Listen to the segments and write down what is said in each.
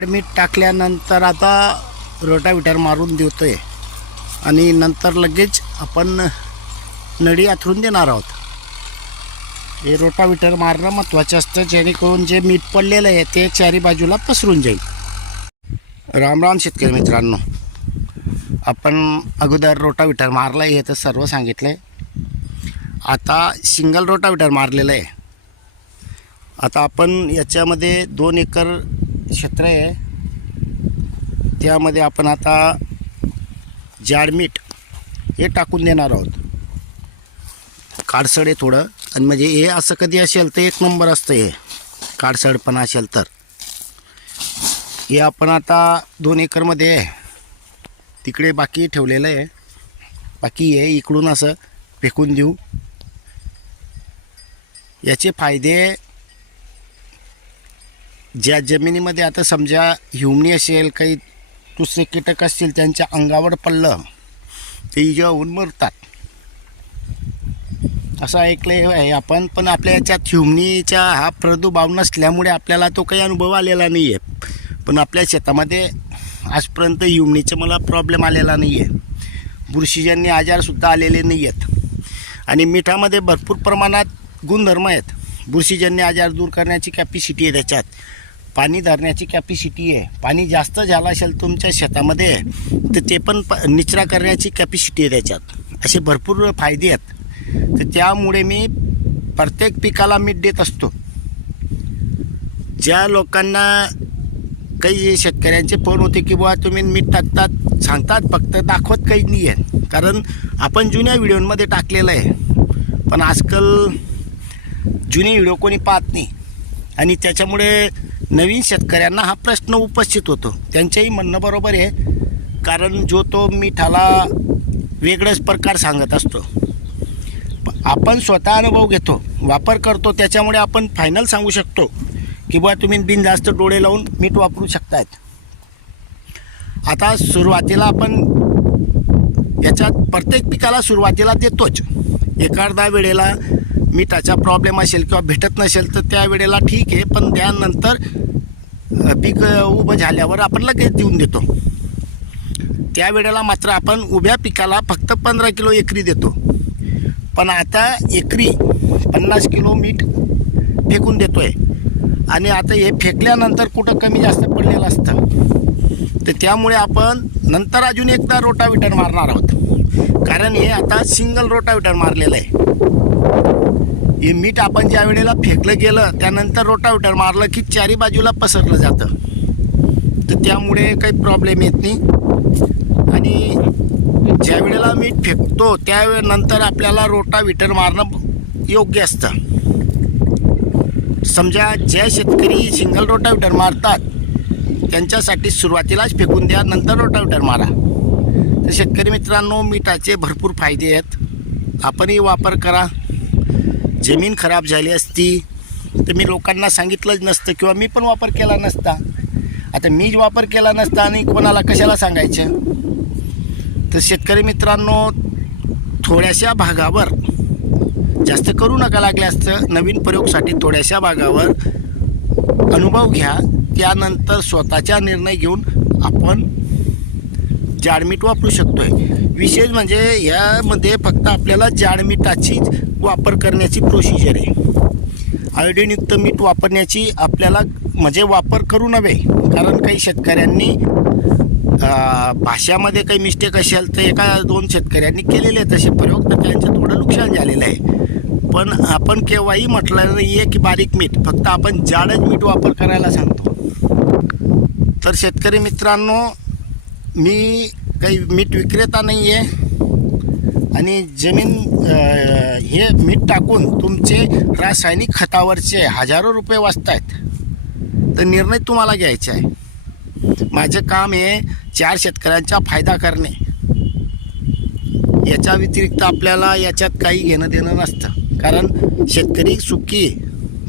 मीठ टाकल्यानंतर आता रोटाविटर मारून देतोय. आणि नंतर लगेच आपण नळी आथरून देणार आहोत. हे रोटाविटर मारणं महत्त्वाचं असतं जेणेकरून जे मीठ पडलेलं आहे ते चारी बाजूला पसरून जाईल. राम राम शेतकरी मित्रांनो. आपण अगोदर रोटाविटर मारलं आहे हे तर सर्व सांगितलं आहे आता सिंगल रोटाविटर मारलेलं आहे. आता आपण याच्यामध्ये दोन एकर क्षेत्र आहे. त्यामध्ये आपण आता जाडमीठ हे टाकून देणार आहोत. काडसड आहे थोडं. आणि म्हणजे हे असं कधी असेल तर एक नंबर असतं हे. काडसडपणा असेल तर. हे आपण आता दोन एकरमध्ये आहे. तिकडे बाकी ठेवलेलं आहे. बाकी आहे इकडून असं फेकून देऊ. याचे फायदे ज्या जमिनीमध्ये आता समजा ह्युमनी असेल काही दुसरे कीटक असतील त्यांच्या अंगावर पडलं ते इजावून मरतात. असं ऐकलं आहे. आपण पण आपल्या याच्यात ह्युमनीचा हा प्रादुर्भाव नसल्यामुळे आपल्याला तो काही अनुभव आलेला नाही आहे पण आपल्या शेतामध्ये आजपर्यंत ह्युमनीचा मला प्रॉब्लेम आलेला नाही आहे बुरशीजन्य आजारसुद्धा आलेले नाही आहेत आणि मिठामध्ये भरपूर प्रमाणात गुणधर्म आहेत. बुरशीजन्य आजार दूर करण्याची कॅपॅसिटी आहे त्याच्यात. पाणी धरण्याची कॅपॅसिटी आहे. पाणी जास्त झालं असेल तुमच्या शेतामध्ये तर ते पण प निचरा करण्याची कॅपॅसिटी आहे त्याच्यात. असे भरपूर फायदे आहेत. तर त्यामुळे मी प्रत्येक पिकाला मीठ देत असतो. ज्या लोकांना काही शेतकऱ्यांचे फोन होते की बुवा तुम्ही मीठ टाकतात. सांगतात फक्त दाखवत काही नाही आहे. कारण आपण जुन्या व्हिडिओमध्ये टाकलेलं आहे. पण आजकाल जुने व्हिडिओ कोणी पाहत नाही. आणि त्याच्यामुळे नवीन शेतकऱ्यांना हा प्रश्न उपस्थित होतो. त्यांच्याही म्हणणं बरोबर आहे. कारण जो तो मिठाला वेगळंच प्रकार सांगत असतो. आपण स्वतः अनुभव घेतो वापर करतो त्याच्यामुळे आपण फायनल सांगू शकतो की बा तुम्ही बिनजास्त डोळे लावून मीठ वापरू शकतायत. आता सुरुवातीला आपण याच्यात प्रत्येक पिकाला सुरुवातीला देतोच. एखादा वेळेला मिठाचा प्रॉब्लेम असेल किंवा भेटत नसेल तर त्या वेळेला ठीक आहे पण त्यानंतर पीक उभं झाल्यावर आपण लगेच देऊन देतो. त्यावेळेला मात्र आपण उभ्या पिकाला फक्त पंधरा किलो एकरी देतो. पण आता एकरी पन्नास किलो मीठ फेकून देतोय. आणि आता हे फेकल्यानंतर कुठं कमी जास्त पडलेलं असतं? तर त्यामुळे आपण नंतर अजून एकदा रोटाविटर मारणार आहोत. कारण हे आता सिंगल रोटाविटर मारलेलं आहे. हे मीठ आपण ज्या वेळेला फेकलं गेलं त्यानंतर रोटावेटर मारलं की चारी बाजूला पसरलं जातं. तर त्यामुळे काही प्रॉब्लेम येत नाही. आणि ज्या वेळेला मीठ फेकतो त्यावेळेनंतर आपल्याला रोटाविटर मारणं योग्य असतं. समजा ज्या शेतकरी सिंगल रोटाविटर मारतात त्यांच्यासाठी सुरुवातीलाच फेकून द्या नंतर रोटाविटर मारा. तर शेतकरी मित्रांनो मिठाचे भरपूर फायदे आहेत. आपणही वापर करा. जमीन खराब झाली असती तर मी लोकांना सांगितलंच नसतं किंवा मी पण वापर केला नसता. आता मीच वापर केला नसता आणि कोणाला कशाला सांगायचं? तर शेतकरी मित्रांनो थोड्याशा भागावर जास्त करू नका लागले असतं नवीन प्रयोगसाठी थोड्याशा भागावर अनुभव घ्या. त्यानंतर स्वतःचा निर्णय घेऊन आपण जाडमीठ वापरू शकतोय. विशेष म्हणजे यामध्ये फक्त आपल्याला जाडमीठाची वापर करण्याची प्रोसिजर आहे. आयोडीनयुक्त मीठ वापरण्याची आपल्याला म्हणजे वापर करू नव्हे कारण काही शेतकऱ्यांनी भाषामध्ये काही मिस्टेक असेल तर एका दोन शेतकऱ्यांनी केलेले आहेत तसे प्रयोग तर त्यांचं थोडं नुकसान झालेलं आहे. पण आपण केव्हाही म्हटलं नाही आहे की बारीक मीठ फक्त आपण जाडच मीठ वापर करायला सांगतो. तर शेतकरी मित्रांनो मी काही मीठ विक्रेता नाही आहे आणि जमीन हे मीठ टाकून तुमचे रासायनिक खतावरचे हजारो रुपये वाचत आहेत तर निर्णय तुम्हाला घ्यायचा आहे. माझं काम हे चार शेतकऱ्यांचा फायदा करणे. याच्या व्यतिरिक्त आपल्याला याच्यात काही घेणं देणं नसतं. कारण शेतकरी सुखी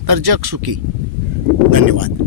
तर जग सुखी धन्यवाद.